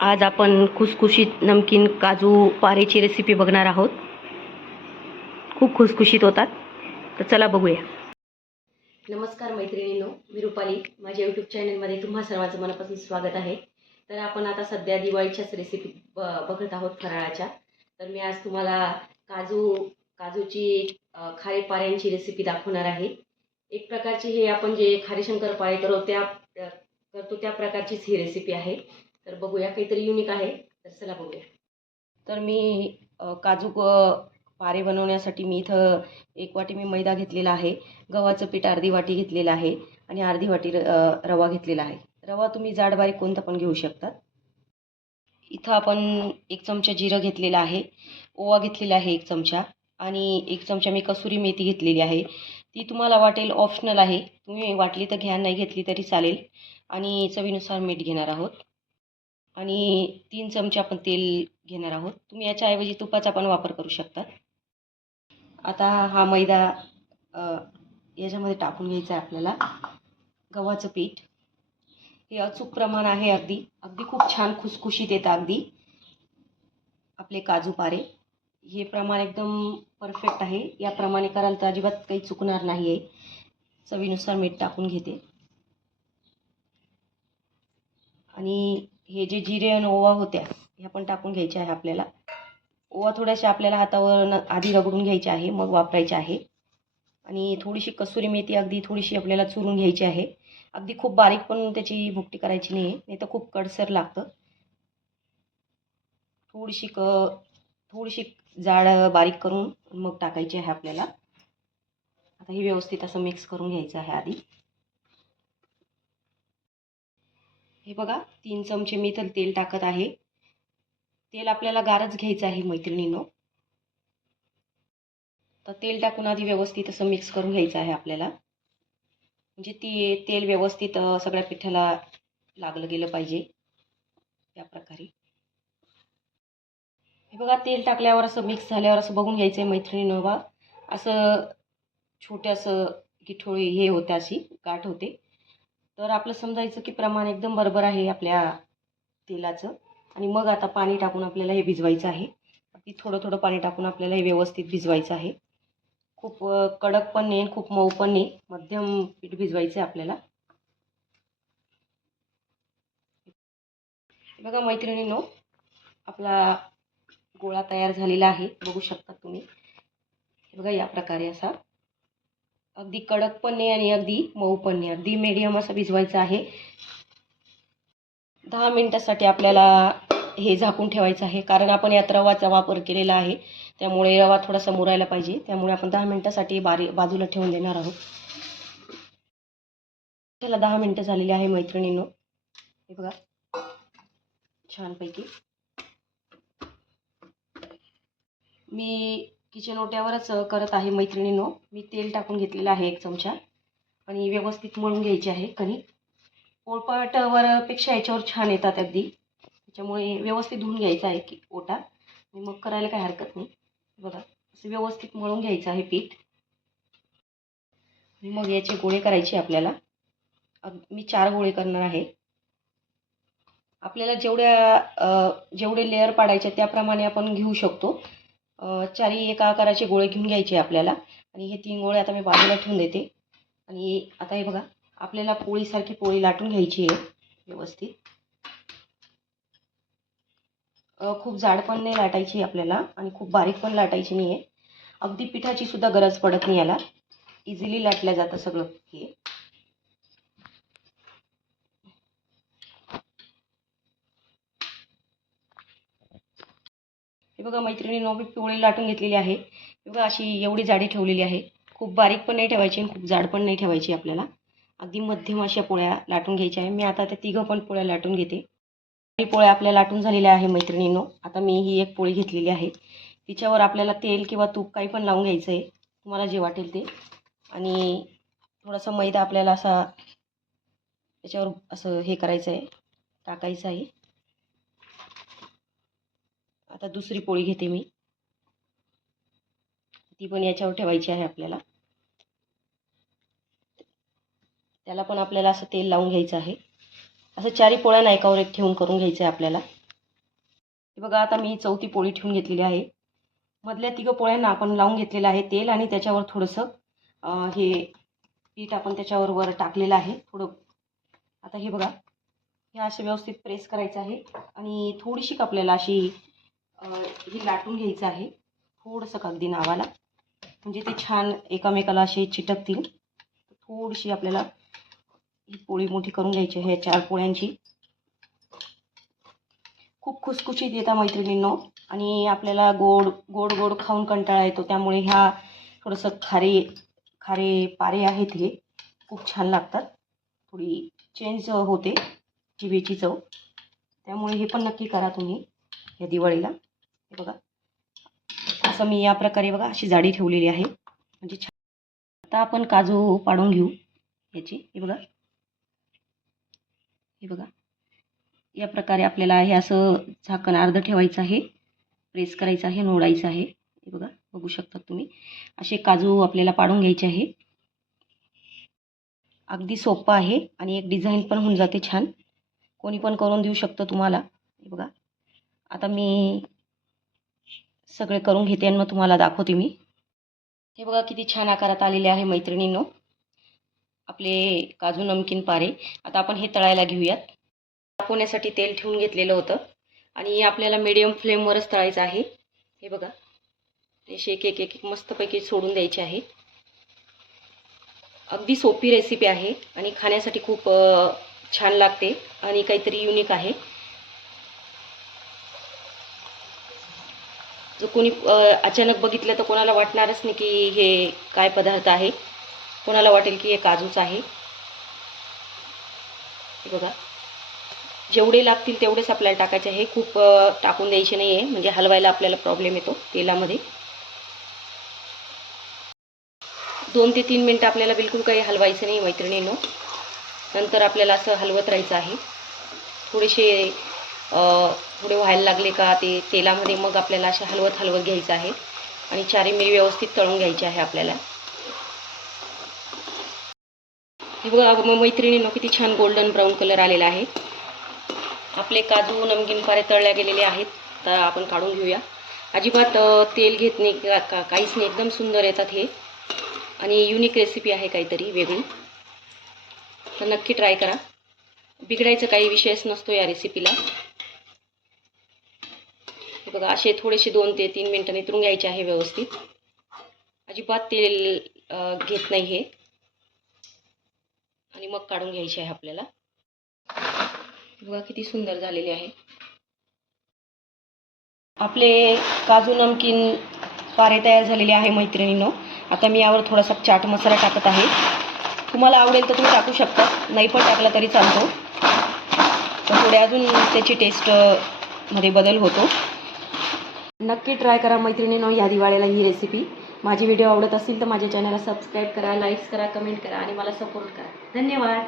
आज आपण खुसखुशीत नमकीन काजू पारेची रेसिपी बघणार आहोत. खूप खुसखुशीत होतात. तर चला बघूया. नमस्कार मैत्रिणींनो मी रुपाली. माझ्या यूट्यूब चॅनलमध्ये तुम्हा सर्वांचं मनापासून स्वागत आहे. तर आपण आता सध्या दिवाळीच्याच रेसिपी ब बघत आहोत फराळाच्या. तर मी आज तुम्हाला काजू काजूची अ, खारे पाऱ्यांची रेसिपी दाखवणार आहे. एक प्रकारची हे आपण जे खारेशंकर पाळे करतो त्या करतो त्या प्रकारचीच ही रेसिपी आहे. तर बघूया काहीतरी युनिक आहे. तर चला बघूया. तर मी काजू पारे बनवण्यासाठी मी इथं एक वाटी मी मैदा घेतलेला आहे. गव्हाचं पीठ अर्धी वाटी घेतलेलं आहे आणि अर्धी वाटी र- रवा घेतलेला आहे. रवा तुम्ही जाड बारीक कोणता पण घेऊ शकतात इथं आपण एक चमचा जिरं घेतलेलं आहे. ओवा घेतलेला आहे एक चमचा आणि एक चमचा मी कसुरी मेथी घेतलेली आहे. ती तुम्हाला वाटेल ऑप्शनल आहे. तुम्ही वाटली तर घ्या नाही घेतली तरी चालेल. आणि चवीनुसार मीठ घेणार आहोत. आणि तीन चमचे आपण तेल घेणार आहोत. तुम्ही याच्याऐवजी तुपाचा पण वापर करू शकता. आता हा मैदा याच्यामध्ये टाकून घ्यायचा आहे आपल्याला. गव्हाचं पीठ. हे अचूक प्रमाण आहे अगदी. अगदी खूप छान खुसखुशीत येतं अगदी. आपले काजू पारे. हे प्रमाण एकदम परफेक्ट आहे. याप्रमाणे कराल तर अजिबात काही चुकणार नाही आहे चवीनुसार मीठ टाकून घेते. आणि हे जे जिरे आणि ओवा होत्या ह्या पण टाकून घ्यायच्या आहे आपल्याला. ओवा थोड्याशा आपल्याला हातावर न- आधी रगडून घ्यायची आहे मग वापरायचे आहे. आणि थोडीशी कसुरी मेथी अगदी थोडीशी आपल्याला चुरून घ्यायची आहे. अगदी खूप बारीक पण त्याची भुकटी करायची नाही आहे नाही तर खूप कडसर लागतं. थोडीशी क थोडीशी जाड बारीक करून मग टाकायची आहे आपल्याला. आता हे व्यवस्थित असं मिक्स करून घ्यायचं आहे आधी. हे बघा तीन चमचे मी तर तेल टाकत आहे. तेल आपल्याला गारच घ्यायचं आहे मैत्रिणींनो. तर तेल टाकून आधी व्यवस्थित असं मिक्स करून घ्यायचं आहे आपल्याला. म्हणजे ती तेल व्यवस्थित सगळ्या पिठाला लागलं गेलं पाहिजे. या प्रकारे. हे बघा तेल टाकल्यावर असं मिक्स झाल्यावर असं बघून घ्यायचं आहे मैत्रिणीनं बा. असं छोटंसं गिठोळी हे होत्या अशी गाठ होते. तर आपलं समजायचं की प्रमाण एकदम बरोबर आहे आपल्या तेलाचं. आणि मग आता पाणी टाकून आपल्याला हे भिजवायचं आहे. अगदी थोडं थोडं पाणी टाकून आपल्याला हे व्यवस्थित भिजवायचं आहे. खूप कडक पण नाही खूप मऊ पण नाही. मध्यम पीठ भिजवायचं आहे आपल्याला. बघा मैत्रिणींनो आपला गोळा तयार झालेला आहे. बघू शकता तुम्ही. बघा या प्रकारे असा. अगदी कडक पण नाही आणि अगदी मऊ पण नाही अगदी मीडियम असं भिजवायचं आहे. दहा मिनटासाठी आपल्याला हे झाकून ठेवायचं आहे कारण आपण यात रवाचा वापर केलेला आहे. त्यामुळे रवा थोडासा मुरायला पाहिजे. त्यामुळे आपण दहा मिनटासाठी बारी बाजूला ठेवून देणार आहोत. त्याला दहा मिनटं झालेली आहे मैत्रिणींनो. हे बघा. छानपैकी. मी किचन ओट्यावरच करत आहे मैत्रिणींनो. मी तेल टाकून घेतलेलं आहे एक चमचा आणि व्यवस्थित मळून घ्यायची आहे कणिक. पोळपाटवरपेक्षा याच्यावर छान येतात अगदी. त्याच्यामुळे व्यवस्थित धुवून घ्यायचा आहे की ओटा. आणि मग करायला काही हरकत नाही. बघा असं व्यवस्थित मळून घ्यायचं आहे पीठ. आणि मग याचे गोळे करायचे आपल्याला. अग मी चार गोळे करणार आहे. आपल्याला जेवढ्या जेवढे लेअर पाडायचे त्याप्रमाणे आपण घेऊ शकतो. चारी चारही एका आकाराचे गोळे घेऊन घ्यायचे आपल्याला. आणि हे तीन गोळे आता मी बाजूला ठेवून देते. आणि आता हे बघा आपल्याला पोळीसारखी पोळी लाटून घ्यायची आहे व्यवस्थित. खूप जाड पण नाही लाटायची आपल्याला आणि खूप बारीक पण लाटायची नाही आहे अगदी पिठाची सुद्धा गरज पडत नाही याला. इझिली लाटलं जातं सगळं हे. बघा मैत्रिणी मी पोळी लाटून घेतलेली आहे. हे बघा अशी एवढी जाडी ठेवलेली आहे. खूप बारीक पण नाही ठेवायची आणि खूप जाड पण नाही ठेवायची आपल्याला. अगदी मध्यम अशा पोळ्या लाटून घ्यायच्या आहे. मी आता त्या तिघं पण पोळ्या लाटून घेते. ही पोळ्या आपल्या लाटून झालेल्या आहे मैत्रिणींनो. आता मी ही एक पोळी घेतलेली आहे. तिच्यावर आपल्याला तेल किंवा तूप काही पण लावून घ्यायचं आहे. तुम्हाला जे वाटेल ते. आणि थोडासा मैदा आपल्याला असा त्याच्यावर असं हे करायचं आहे. टाकायचं आहे. आता दुसरी पोळी घेते मी. ती पण याच्यावर ठेवायची आहे आपल्याला. त्याला पण आपल्याला असं तेल लावून घ्यायचं आहे. असं चारी पोळ्या ना एकावर एक ठेवून करून घ्यायचं आहे आपल्याला. हे बघा आता मी चौथी पोळी ठेवून घेतलेली आहे. मधल्या तिघं पोळ्यांना आपण लावून घेतलेलं आहे तेल आणि त्याच्यावर थोडंसं हे पीठ आपण त्याच्यावर वर टाकलेलं आहे. थोडं आता हे बघा हे असं व्यवस्थित प्रेस करायचं आहे. आणि थोडीशी आपल्याला अशी ही लाटून घ्यायचं आहे. थोडंसं कागदी नावाला. म्हणजे ते छान एकामेकाला असे चिटकतील. थोडीशी आपल्याला ही पोळी मोठी करून घ्यायची आहे. ह्या चार पोळ्यांची. खूप खुसखुशीत येतात मैत्रिणींनो. आणि आपल्याला गोड गोड गोड खाऊन कंटाळा येतो. त्यामुळे ह्या थोडंसं खारे खारे पारे आहेत हे. खूप छान लागतात. थोडी चेंज होते. जिभेची चव. त्यामुळे हे पण नक्की करा तुम्ही या दिवाळीला. हे बघा. असं मी या प्रकारे बघा अशी जाडी ठेवलेली आहे. म्हणजे छान. आता आपण काजू पाडून घेऊ याची. हे बघा. हे बघा. या प्रकारे आपल्याला हे असं झाकण अर्ध ठेवायचं आहे. प्रेस करायचं आहे नोडायचं आहे. हे बघा. बघू शकता तुम्ही. असे काजू आपल्याला पाडून घ्यायचे आहे. अगदी सोपं आहे आणि एक डिझाईन पण होऊन जाते छान. कोणी पण करून देऊ शकतं तुम्हाला. हे बघा. आता मी सगळे करून घेते आणि मग तुम्हाला दाखवते मी. हे बघा किती छान आकारात आलेले आहे मैत्रिणींनो. आपले काजू नमकीन पारे. आता आपण हे तळायला घेऊयात. तापवण्यासाठी तेल ठेवून घेतलेलं होतं. आणि आपल्याला मिडियम फ्लेमवरच तळायचं आहे. हे बघा. असे एक एक एक एक मस्तपैकी सोडून द्यायचे आहे. अगदी सोपी रेसिपी आहे आणि खाण्यासाठी खूप छान लागते आणि काहीतरी युनिक आहे. जर कोणी अचानक बघितलं तर कोणाला वाटणारच नाही की हे काय पदार्थ आहे. कोणाला वाटेल की हे काजूच आहे. हे बघा. जेवढे लागतील तेवढेच आपल्याला टाकायचे आहे. खूप टाकून द्यायचे नाही आहे म्हणजे हलवायला आपल्याला प्रॉब्लेम येतो तेलामध्ये. दोन ते तीन मिनटं आपल्याला बिलकुल काही हलवायचं नाही मैत्रिणींनो. नंतर आपल्याला असं हलवत राहायचं आहे. थोडेसे थोडे व्हायला लागले का ते तेलामध्ये मग आपल्याला असे हलवत हलवत घ्यायचं आहे. आणि चारी मिरी व्यवस्थित तळून घ्यायची आहे आपल्याला. हे बघा मग मैत्रिणींनो किती छान गोल्डन ब्राऊन कलर आलेला आहे. आपले काजू नमकीन पारे तळल्या गेलेले आहेत. तर आपण काढून घेऊया. अजिबात तेल घेत नाही का का- काहीच नाही. एकदम सुंदर येतात हे. आणि युनिक रेसिपी आहे काहीतरी वेगळी. तर नक्की ट्राय करा. बिघडायचं काही विषयच नसतो या रेसिपीला बघा असे थोडेसे दोन ते तीन मिनटं नितरून घ्यायचे आहे व्यवस्थित. अजिबात तेल घेत नाही हे. आणि मग काढून घ्यायचे आहे आपल्याला. बघा किती सुंदर झालेले आहे. आपले काजू नमकीन पारे तयार झालेले आहे मैत्रिणींनो. आता मी यावर थोडासा चाट मसाला टाकत आहे. तुम्हाला आवडेल तर तुम्ही टाकू शकता. नाही पण टाकला तरी चालतो. थोडे अजून त्याची टेस्टमध्ये बदल होतो. नक्की ट्राय करा मैत्रिणींनो या दिवाळीला ही रेसिपी माझी व्हिडिओ आवडत असेल तर माझ्या चॅनलला सबस्क्राईब करा लाईक्स करा कमेंट करा आणि मला सपोर्ट करा. धन्यवाद.